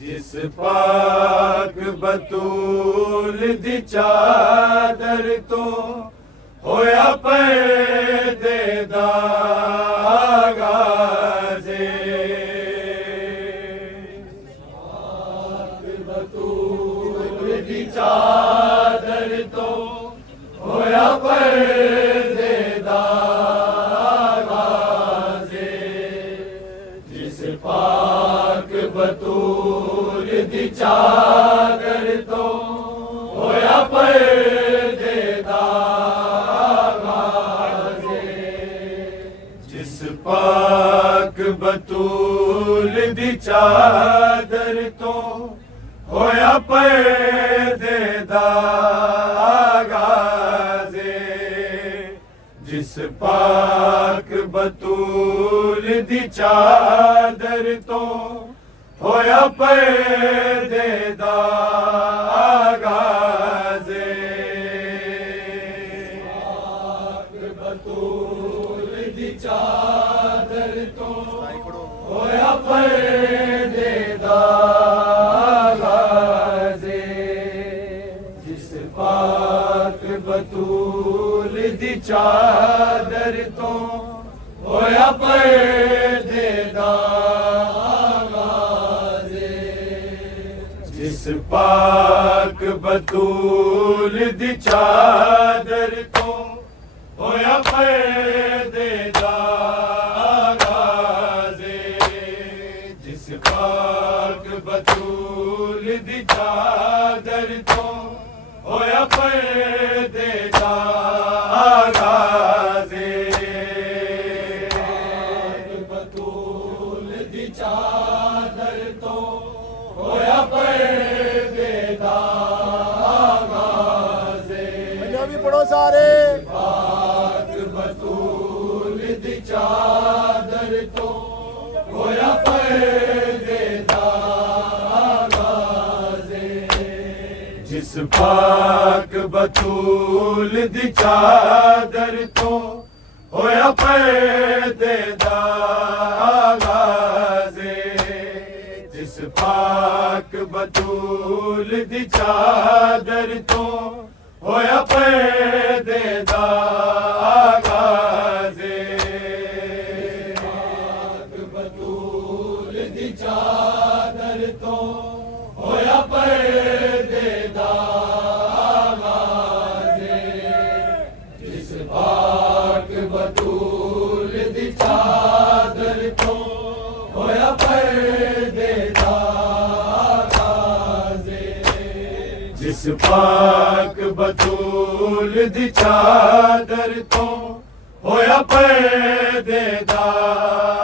जिस पाक बतूल दी चादर तो होया पैदे दा आगाज़े। पाक बतूल दी चादर तो होया पैदे दा आगाज़े। जिस पाक बतूल दी चादर तो होया पैदे दा आगाज़े। जिस पाक बतूल दी चादर तो होया पैदे दा आगाज़े। जिस पाक बतूल दी चादर तो होया पैदे दा आगाज़े। पाक बतूल दी चादर तो होया पैदे दा आगाज़े। जिस पाक बतूल दी चादर तो होया पैदे दा आगाज़े। जिस पाक बतूल दी चादर तो होया पैदे दा आगाज़े। जिस पाक बतूल दी चादर तो होया पैदे दा आगाज़े। पाक बतूल दी चादर तो होया पैदे दा आगाज़े। पंजाबी पढ़ो सारे। पाक बतूल दी चादर तो होया पैदे दा आगाज़े। जिस पाक बतूल दी चादर तो होया पैदे दा आगाज़े। जिस पाक बतूल दी चादर तो होया पैदे दा आगाज़े। पाक बतूल दी चादर तो होया पैदे दा आगाज़े। जिस पाक बतूल दी चादर तो होया पैदे दा आगाज़े। जिस पाक बतूल दी चादर तो होया पैदे दा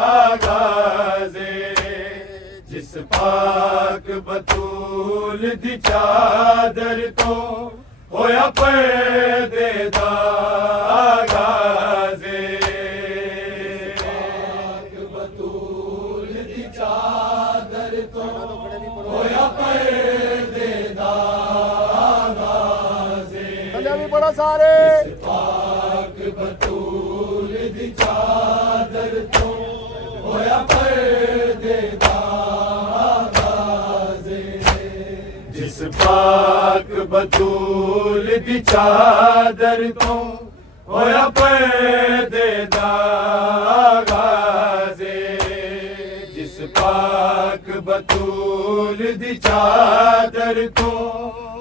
आगाज़े। जिस पाक बतूल दी चादर तो होया पैदे दा आगाज़े। पाक बतूल दी चादर तो होया पैदे दा आगाज़े। पंजाबी पढ़ो सारे। पाक बतूल दी चादर तो होया पैदे दा आगाज़े। जिस पाक बतूल दी चादर तो होया पैदे दा आगाज़े। जिस पाक बतूल दी चादर तो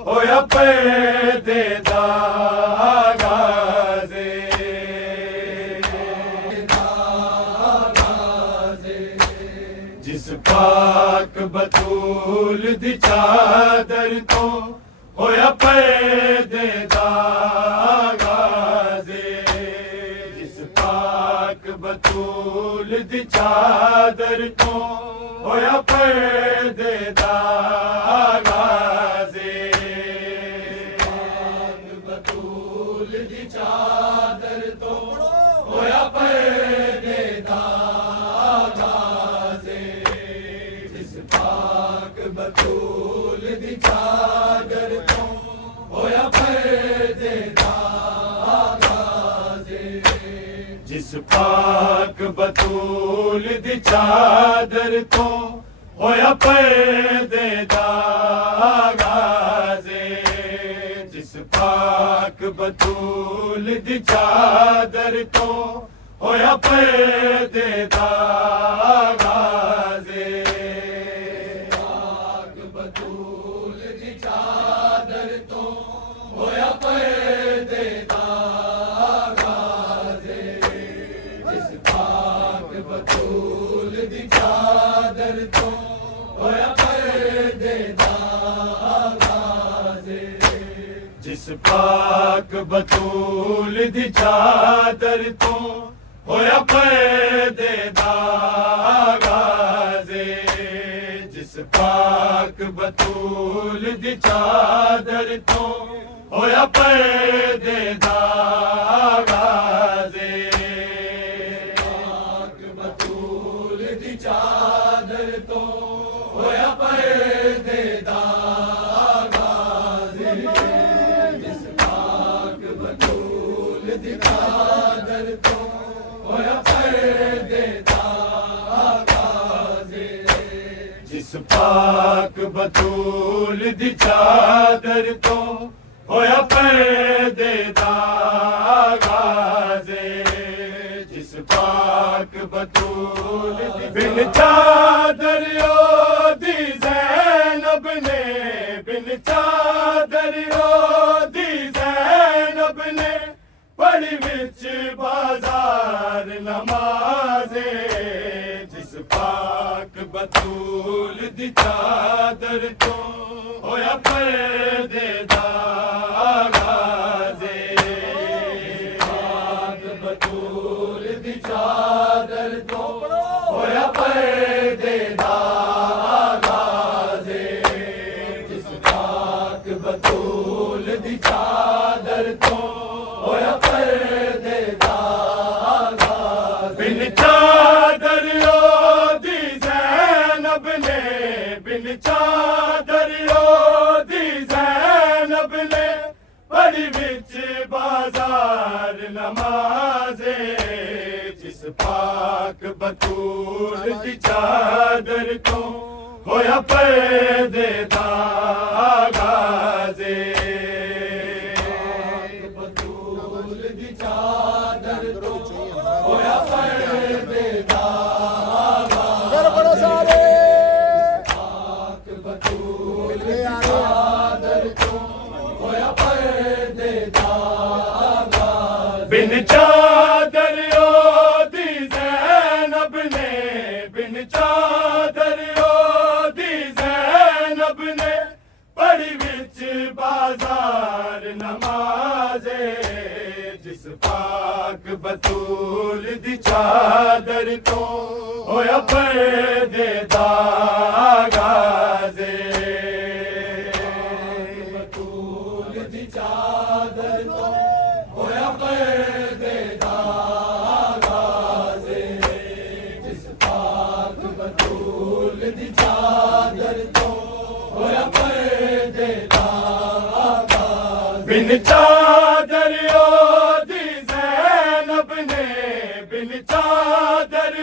होया पैदे दा आगाज़े। जिस पाक बतूल दी चादर तो होया पैदे दा आगाज़े। जिस पाक बतूल दी चादर तो होया पैदे दा आगाज़े। पाक बतूल दी चादर तो होया पैदे दा आगाज़े। जिस पाक बतूल दी चादर तो होया पैदे दा आगाज़े। जिस पाक बतूल दी चादर तो होया पर्दे दा गाज़े जिस पाक बतूल दी चादर तो होया पर्दे दा गाज़े पाक बतूल दी चादर तो होया पर्दे दा गाज़े जिस पाक बतूल दी चादर तो होया पर्दे दा गाज़े जिस पाक बतूल दी चादर तो होया पर्दे दा गाज़े जिस पाक बतूल दी चादर तो होया पर्दे दा गाज़े पाक बतूल दी चादर तो होया पर्दे दा गाज़े जिस पाक बतूल दी चादर तो होया पर्दे दा गाज़े जिस पाक बतूल दी चादर तो होया पर्दे दा गाज़े जिस पाक बतूल दी बिन चादर दी ज़ैनब ने बिन चादर दी ज़ैनब ने पढ़ी विच बाजार नमाज़े जिस पाक बतूल दी चादर तो होया पर्दे दा गाज़े पाक बतूल दी चादर तो होया पर्दे दा गाज़े जिस पाक बतूल दी चादर तो होया पर्दे दा गाज़े बिन चादर दी ज़ैनब ने बिन चादर दी ज़ैनब ने पढ़ी विच बाजार नमाज़े जिस पाक बतूल दी चादर तो होया पर्दे दा गाज़े बतूल दी चादर तो होया पर्दे दा फिर पढ़ो सारे पाक बतूल दी चादर तो होया पर्दे दा गाज़े बिन चादर दी ज़ैनब ने बिन चादर दी ज़ैनब ने पढ़ी विच बाजार नमाज़े जिस पाक बतूल दी चादर तो होया पर्दे दा गाज़े बतूल दी चादर तो होया पर्दे दा गाज़े जिस पाक बतूल दी चादर तो होया पर्दे दा गाज़े बिन चादर दी ज़ैनब ने बिन चादर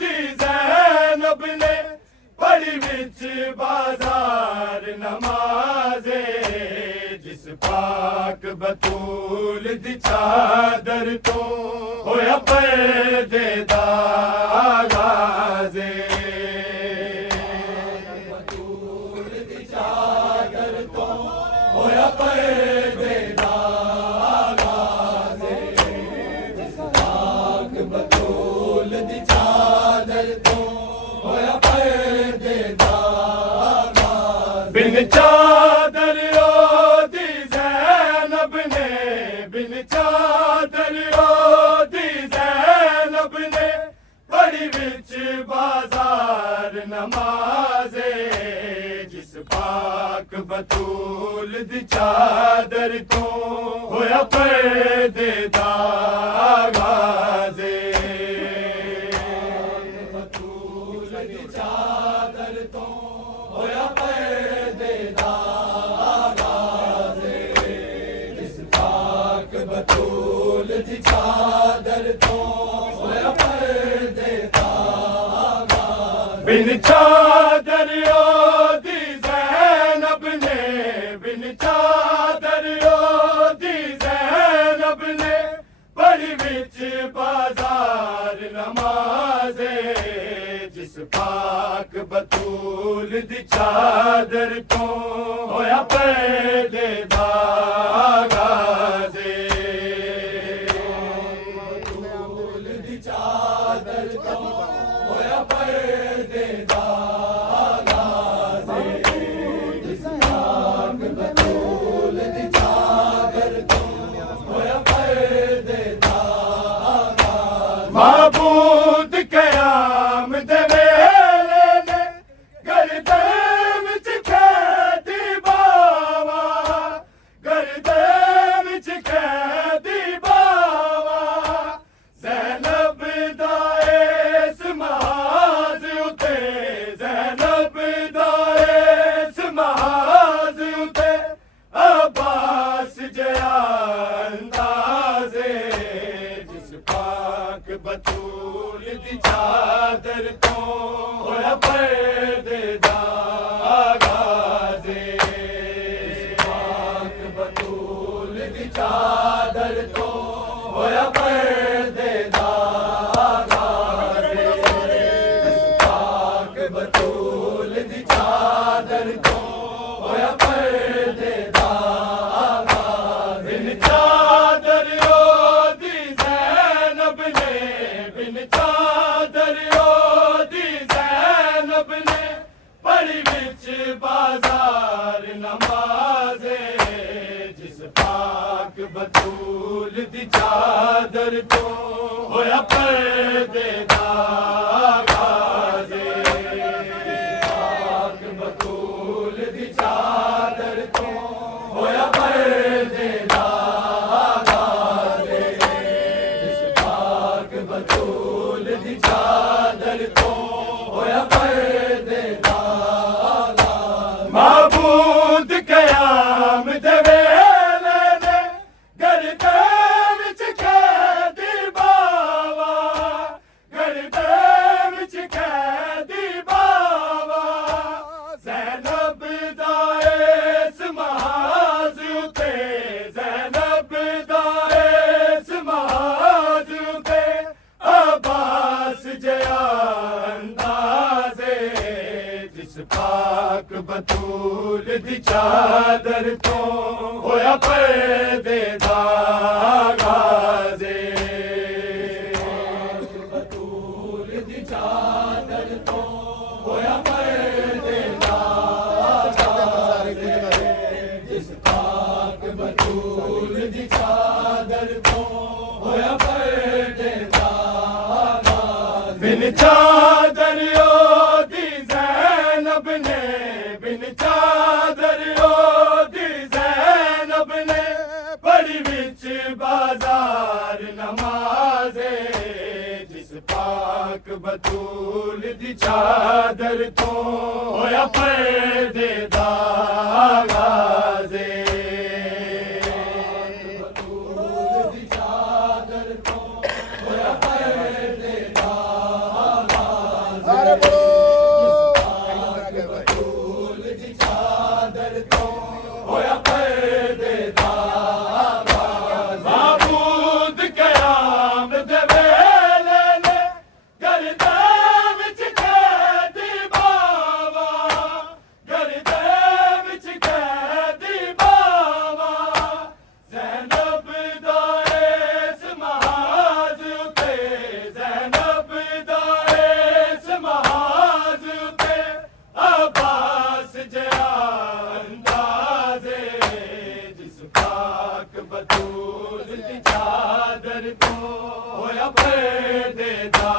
दी ज़ैनब ने पढ़ी विच बाजार नमाज़े जिस पाक बतूल दी चादर तो होया पर्दे दा गाज़े बतूल दी चादर तो होया पर्दे दा गाज़े जिस पाक बतूल दी चादर तो होया पर्दे दा गाज़े बिन चादर दी ज़ैनब ने बिन चादर दी ज़ैनब ने पढ़ी विच बाजार नमाज़े जिस पाक बतूल दी चादर तो होया पर्दे दा गाज़े बतूल दी चादर तो होया पर्दे दा गाज़े जिस पाक बतूल दी चादर तो होया पर्दे दा गाज़े बिन चादर ओदी ज़ैनब ने, बिन चादर ओदी ज़ैनब ने, पढ़ी विच बाजार नमाज़े, जिस पाक बतूल दी चादर तो होया पैदा गाज़े। बतूल दी चादर तो होया पैदा गाज़े, जिस पाक बतूल दी चादर तो होया पैदा गाज़े। माबूद कयाम दे वेले ने गर्दे विच कैदी बावा, गर्दे विच कैदी बावा, ज़ैनब दा इस महाज़ उते, ज़ैनब दा इस महाज़ उते, अब्बास जया अंदाज़े, जिस पाक बतूल दी चादर तो होया पैदा गाज़े, जिस पाक बतूल दी चादर तो होया पैदा गाज़े, जिस पाक बतूल दी चादर तो होया पैदा गाज़े। बिन चादर ओदी ज़ैनब ने, बिन चादर ओदी ज़ैनब ने, पढ़ी विच बाजार नमाज़े, जिस पाक बतूल दी चादर तो होया पैदा गाज़े, जिस पाक बतूल दी चादर तो होया पैदा गाज़े, जिस पाक बतूल दी चादर तो होया पैदा गाज़े। माबूद कयाम दे वेले ने गर्दे विच कैदी बावा, गर्दे विच कैदी बावा, ज़ैनब दा इस महाज़ उते, ज़ैनब दा इस महाज़ उते, अब्बास जया अंदाज़े, जिस पाक बतूल दी चादर तो होया पैदा गाज़े, बतूल दी चादर तो होया पैदा गाज़े, जिस पाक बतूल दी चादर तो होया पैदा गाज़े। बिन चादर ओदी ज़ैनब ने, बिन चादर ओदी ज़ैनब ने, पढ़ी विच बाजार नमाज़े, जिस पाक बतूल दी चादर तो होया पैदा गाज़े, बतूल दी चादर तो होया पैदा गाज़े। सारे बोलो बतूल दी चादर तो होया पैदा गाज़े। माबूद कयाम दे वेले ने गर्दे विच कैदी बावा, गर्दे विच कैदी बावा, ज़ैनब दा इस महाज़ उते, ज़ैनब दा इस महाज़ उते, अब्बास जया अंदाज़े, जिस पाक बतूल दी चादर तो होया पैदा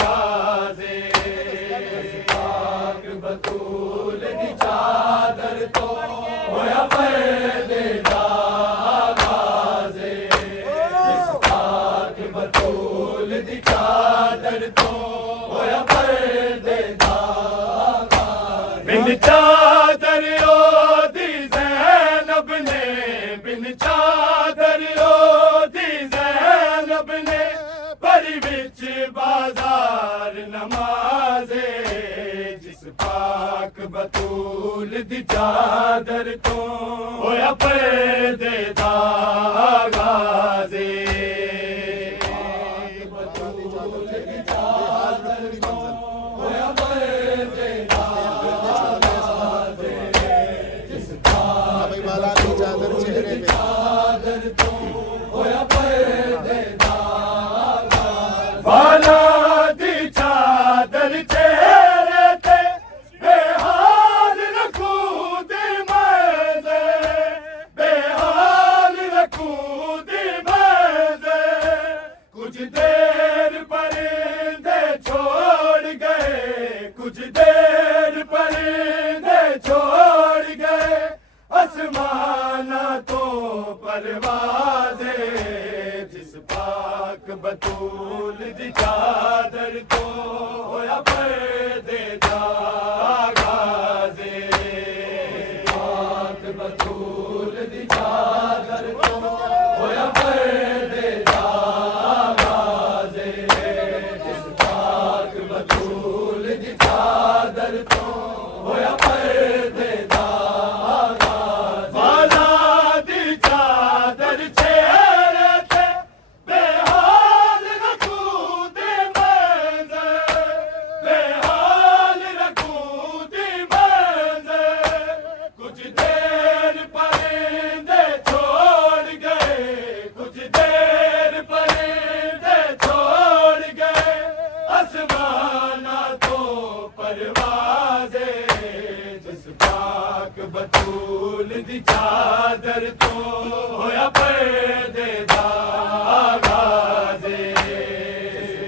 गाज़े, जिस पाक बतूल दी चादर तो होया पैदा गाज़े, जिस पाक बतूल दी चादर तो होया पैदा गाज़े। बिन चादर ओदी ज़ैनब ने, बिन चादर ओदी ज़ैनब ने, पढ़ी विच बाजार नमाज़े, जिस पाक बतूल दी चादर तो होया पैदे दा आगाज़े बतूल दी चादर तो होया पैदे दा आगाज़े जिस पाक चादर चेहरे पे चादर तो होया पैदे दा वाला दी चादर चेहरे ते बेहाल रखूं दी मज़े बेहाल रखूं दी मज़े कुछ देर परिंदे छोड़ गए कुछ देर परिंदे छोड़ गए आसमाना तो परवाज़े जिस पाक बतूल दी चादर तो होया पैदे दा आगाज़े पाक बतूल दी चादर तो होया पैदे दा आगाज़े जिस पाक बतूल दी चादर तो होया पैदे दा आगाज़े वाला दी चादर चेहरे ते बेहाल रखूं दी मज़े बेहाल रखूं दी मज़े कुछ देर परिंदे छोड़ गए कुछ देर परिंदे छोड़ गए आसमाना तो परवाज़े जिस पाक बतूल दी चादर तो होया पैदे दा आगाज़े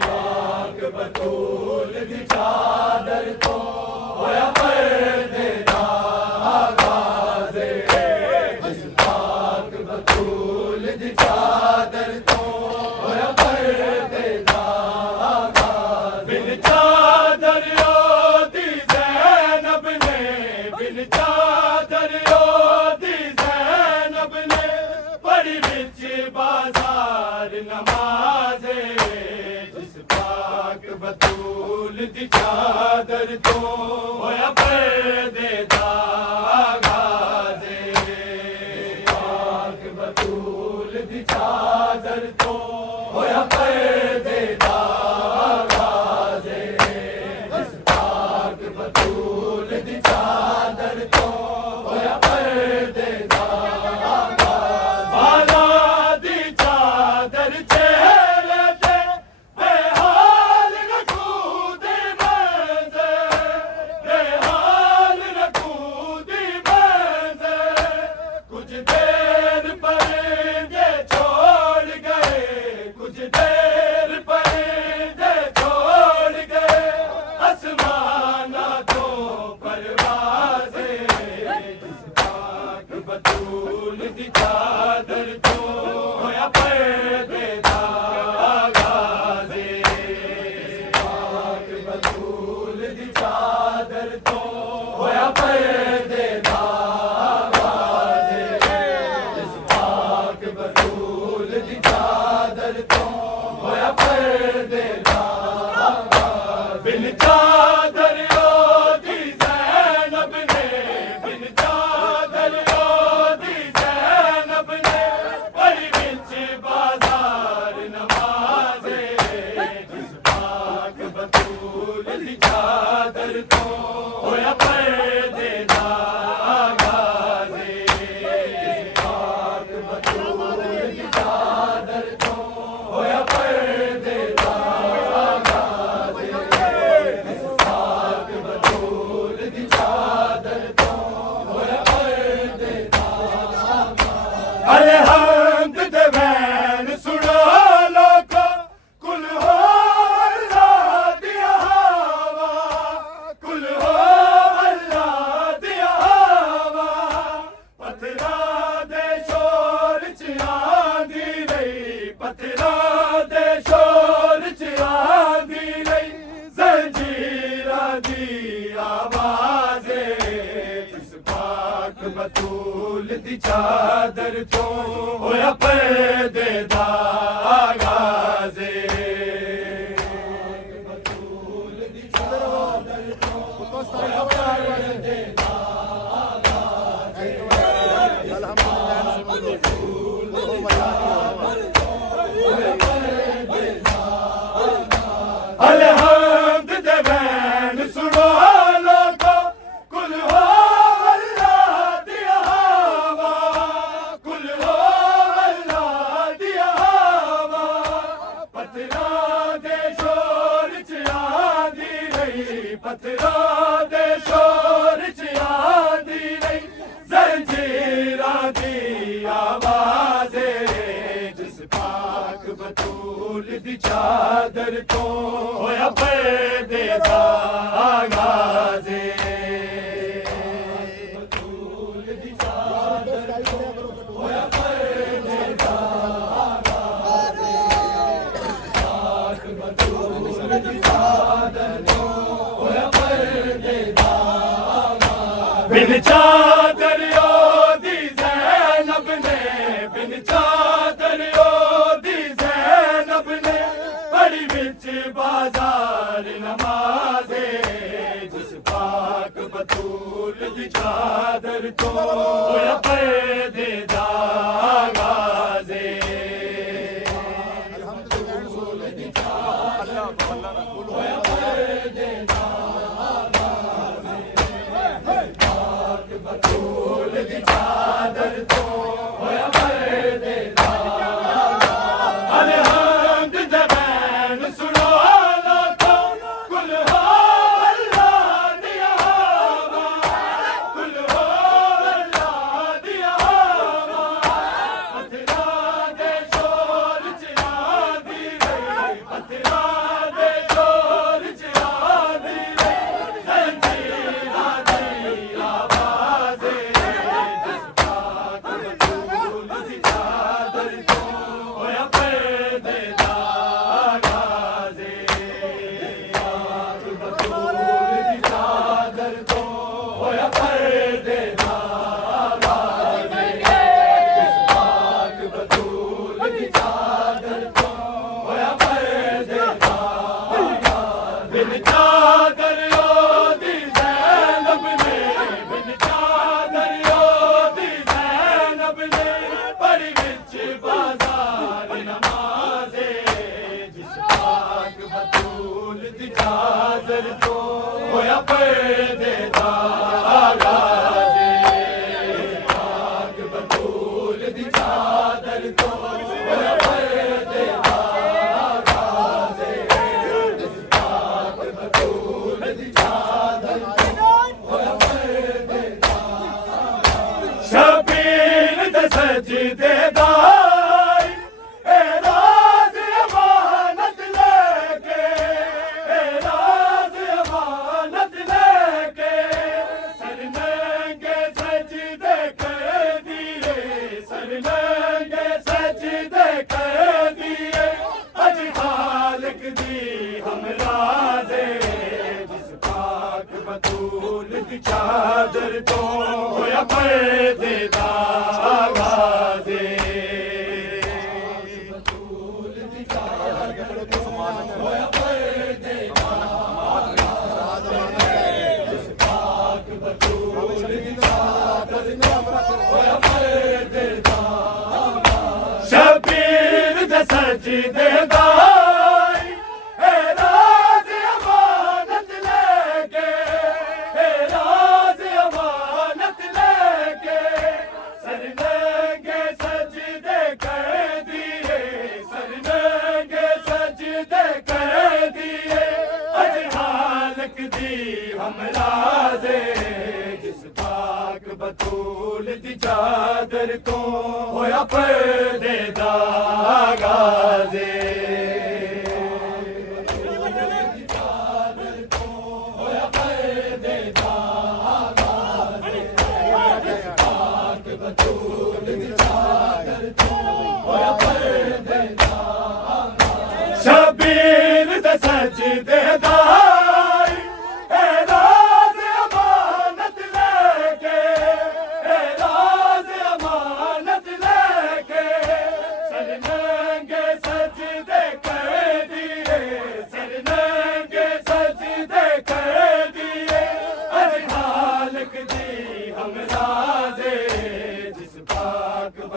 पाक बतूल दी चादर तो होया पैदे दा आगाज़े जिस पाक बतूल दी चादर तो होया पैदे दा आगाज़े बिन चादर दी ज़ैनब ने बिन चादर दी ज़ैनब ने पढ़ी विच बाज़ार नमाज़े जिस पाक बतूल दी चादर तो होया पैदे दा आगाज़े पाक बतूल दी चादर तो होया पैदे दा आगाज़े जिस पाक बतूल दी चादर तो होया पैदे दा आगाज़े वाला दी चादर चेहरे ते बेहाल रखूं दी मज़े बेहाल रखूं दी मज़े कुछ देर परिंदे छोड़ गए कुछ देर परिंदे छोड़ गए आसमाना तो परवाज़े जिस पाक बतूल दी चादर तो होया पैदे दा आगाज़े पाक बतूल दी चादर तो होया पैदे दा आगाज़े जिस पाक बतूल दी चादर तो होया पैदे दा आगाज़े बिन चादर दी ज़ैनब ने बिन चादर दी ज़ैनब ने पढ़ी विच बाज़ार नमाज़े जिस पाक बतूल दी चादर तो होया पैदे दा आगाज़े जिस पाक बतूल दी चादर तो होया पैदे दा आगाज़े जिस पाक बतूल दी चादर तो होया पैदे दा आगाज़े अलहम्द दे वैन सुनो लोको कुल हो अल्लाह दिया हवा कुल हो अल्लाह दिया हवा पत्थरा दे शोर च आंदी रही पत्थरा दे शोर च आंदी रही ज़ंजीरा दी आवाज़े जिस पाक बतूल दी चादर तो होया पैदे दा आगाज़े बतूल दी चादर तो अलहम्द दे बैन सुनो लोगो कुल हो अल्लाह दिया हवा कुल हो अल्लाह दिया हवा पत्थरा दे शोर च आंदी रही पत्थरा दे शोर च आंदी रही जंजीरा दी आवाज़े जिस पाक बतूल दी चादर तो होया पर्दे दा आगाज़े बतूल दी चादर तो होया पर्दे दा आगाज़े पाक बतूल दी चादर तो होया पर्दे दा आगाज़े बिन चादर दी ज़ैनब ने बिन चादर दी ज़ैनब ने बड़ी बिच बाजार नमाज़े जिस पाक बतूल दी चादर तो होया पर्दे दा आगाज़े बतूल दी चादर तो होया पर्दे दा आगाज़े बतूल दी चादर तो होया पर्दे दा अलहम्द दे बैन सुनो लोगो कुल हो अल्लाह दिया हवा कुल हो अल्लाह दिया हवा पत्थरा दे शोर च आंदी रही पत्थरा दे शोर च आंदी रही जंजीरा दी आवाज़े जिस पाक बतूल दी चादर तो होया पर्दे दा आगाज़े पाक बतूल दी चादर तो होया पर्दे दा आगाज़े जिस पाक बतूल दी चादर तो होया पर्दे दा आगाज़े बिन चादर दी ज़ैनब ने बिन चादर दी ज़ैनब ने बड़ी बिच बाजार नमाज़े जिस पाक बतूल दी चादर तो होया पर्दे दा आगाज़े पाक बतूल दी चादर तो होया पर्दे दा आगाज़े जिस पाक बतूल दी चादर तो होया पर्दे दा शबीर दे सजदे दाई ए राज अमानत लेके ए राज अमानत लेके सर नंगे सजदे कर दिए सर नंगे सजदे कर दिए अज खालिक दी हम राज़े जिस पाक बतूल दी चादर तो होया पर्दे दा आगाज़े बतूल दी चादर तो होया पर्दे दा आगाज़े जिस पाक बतूल दी चादर तो होया पर्दे दा आगाज़े शबीर दे सजदे दाई ए राज अमानत लेके ए राज अमानत लेके सर नंगे सजदे कर दिए सर नंगे सजदे कर दिए अज हालक दी हम राज़े जिस पाक बतूल दी चादर तो होया पर्दे दा आगाज़े शबीर दे सजदे दाई ए राज अमानत लेके ए राज अमानत लेके सर नंगे सजदे कर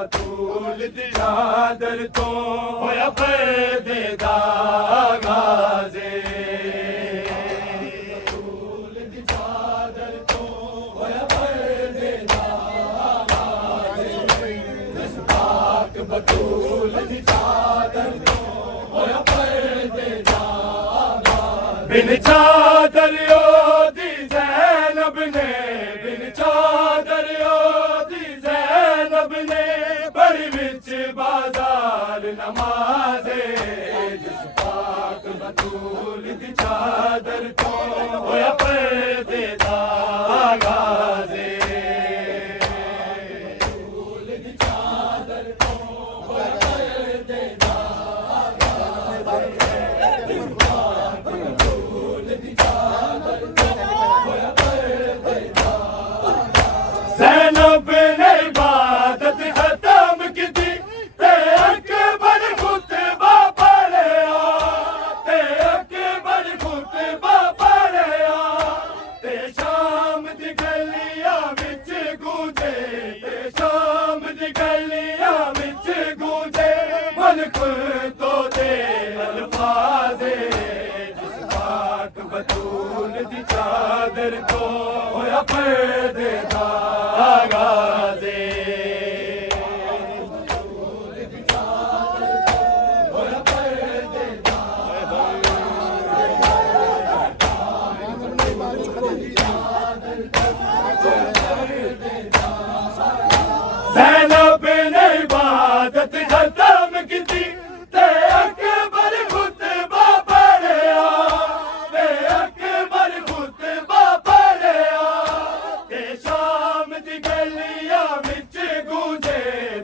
बतूल दी चादर तो होया पर्दे दा गाज़े बतूल दी चादर तो होया पर्दे दा गाज़े पाक बतूल दी चादर तो होया पर्दे दा गाज़े बिन चादर दी ज़ैनब ने बिन चादर दी ज़ैनब ने बड़ी विच बाजार नमाज़े जिस पाक बतूल दी चादर तो होया पर्दे दा गाज़े बतूल दी चादर तो होया पर्दे दा गाज़े जिस पाक बतूल दी चादर तो होया पर्दे दा ज़ैनब ने इबादत खत्म की थी ते अकबर खुतबा पढ़िया ते अकबर खुतबा पढ़िया ते शाम दी गलियां विच गूंजे ते शाम दी गलियां विच गूंजे मुल्क तो दे अल्फाज़े जिस पाक बतूल दी चादर तो होया पर्दे दा गाज़े बतूल दी चादर तो होया पर्दे दा ज़ैनब ने इबादत खत्म की थी ते अकबर खुतबा पढ़िया ते अकबर खुतबा पढ़िया ते शाम दी गलियां विच गूंजे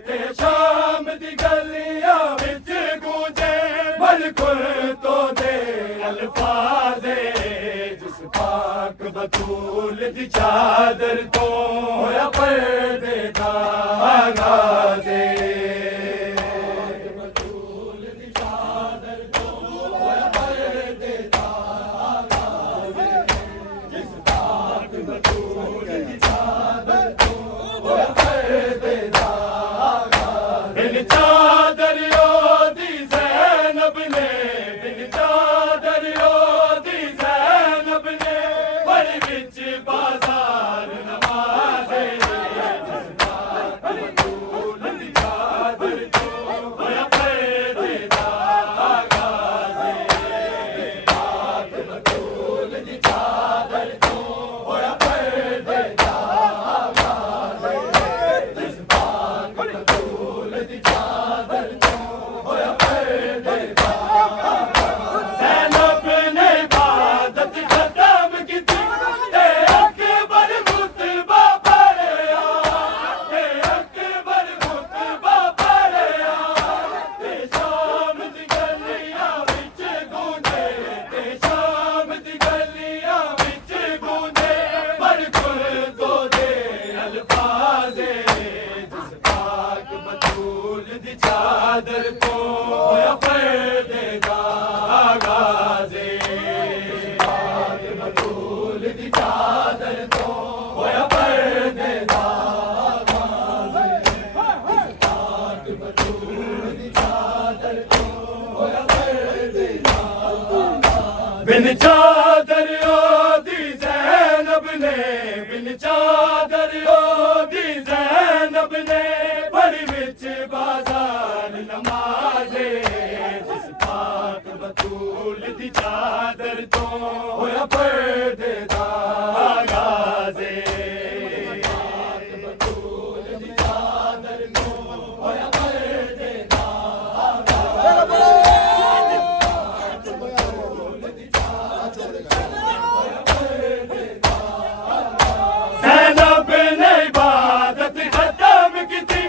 ते शाम दी गलियां विच गूंजे बिल्कुल तो दे अल्फाज़े जिस पाक बतूल दी चादर तो होया पर्दे दा गाज़े बतूल दी चादर तो होया पर्दे दा गाज़े जिस पाक बतूल दी चादर तो होया पर्दे दा गाज़े बिन चादर दी ज़ैनब ने बिन चादर दी ज़ैनब ने बड़ी विच बाजार नमाज़े जिस पाक बतूल दी चादर तो होया पर्दे दा गाज़े पाक बतूल दी चादर तो होया पर्दे दा गाज़े जिस पाक बतूल दी चादर तो होया पर्दे दा ज़ैनब ने इबादत खत्म की थी ते अकबर खुतबा पढ़िया ते अकबर खुतबा पढ़िया ते शाम दी गलियां विच गूंजे ते शाम दी गलियां विच गूंजे बिल्कुल तो दे अल्फाज़े जिस पाक बतूल दी चादर तो होया पर्दे दा गाज़े पाक बतूल दी चादर तो होया पर्दे दा गाज़े पाक बतूल दी चादर तो होया पर्दे दा बिन चादर दी ज़ैनब ने बिन चादर दी ज़ैनब ने बड़ी विच बाजार नमाज़े जिस पाक बतूल दी चादर तो होया पर्दे दा गाज़े पाक बतूल दी चादर तो होया पर्दे दा ज़ैनब ने इबादत खत्म की थी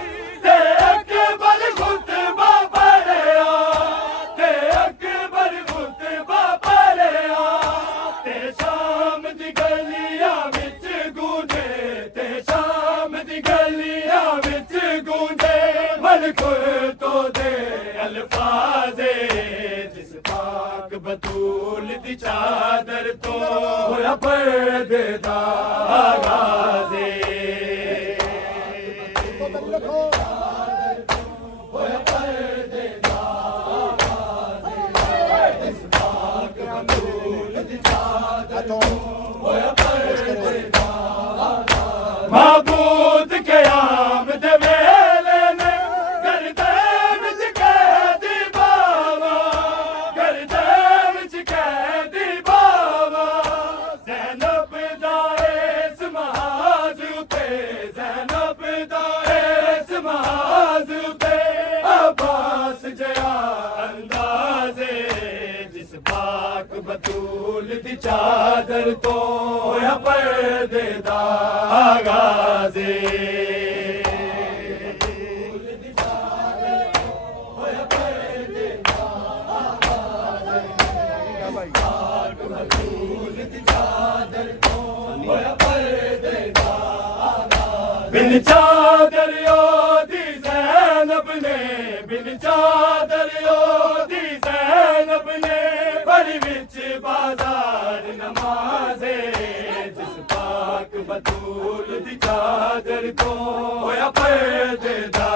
ते अकबर खुतबा पढ़िया ते अकबर खुतबा पढ़िया ते शाम दी गलियां विच गूंजे ते शाम दी गलियां विच गूंजे बिल्कुल तो दे अल्फाज़े जिस पाक बतूल दी चादर तो होया पर्दे दा गाज़े चादर तो होया पर्दे दा आगाज़े बिन चादर दी ज़ैनब ने बिन चादर दी ज़ैनब ने बड़ी विच बाजार नमाज़े जिस पाक बतूल दी चादर तो होया पर्दे दा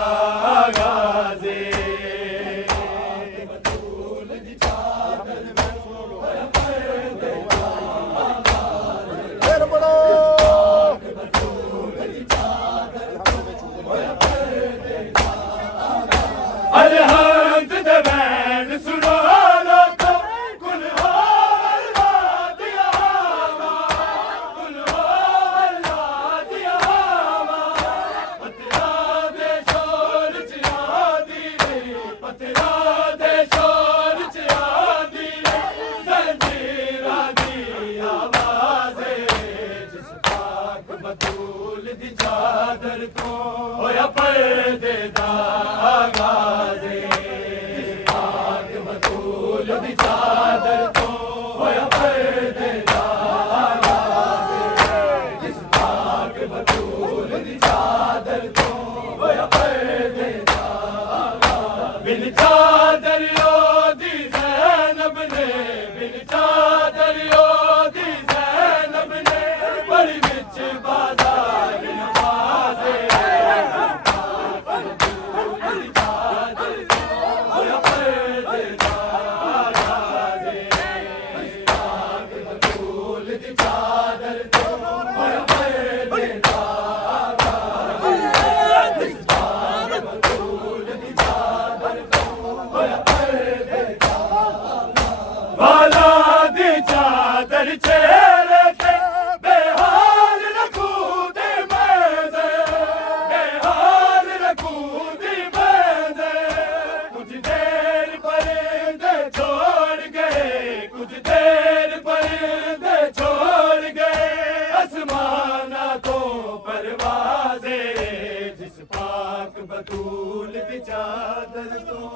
आगाज़े फिर बोलो अलहम्द दवैन सुनो लोको कुल हो अल्लाह दिया हवा कुल हो अल्लाह दिया हवा पतरा दे शोर च आदी रे पतरा दे शोर च आदी रे जंजीरा दी आवाज़े जिस पाक बतूल दी चादर तो होया पर्दे दा आगाज़े जिस पाक बतूल दी चादर तो होया पर्दे दा आगाज़े जिस पाक बतूल दी चादर तो होया पर्दे दा आगाज़े बिन चादर दी ज़ैनब ने बिन चादर दी ज़ैनब ने बड़ी विच बाजार नमाज़े वाला दी चादर चेहरे थे बेहाल रखूदी मैज़े बेहाल रखूदी मैज़े कुछ देर परिंदे छोड़ गए कुछ देर परिंदे छोड़ गए आसमाना तो परवाज़े जिस पाक बतूल दी चादर तो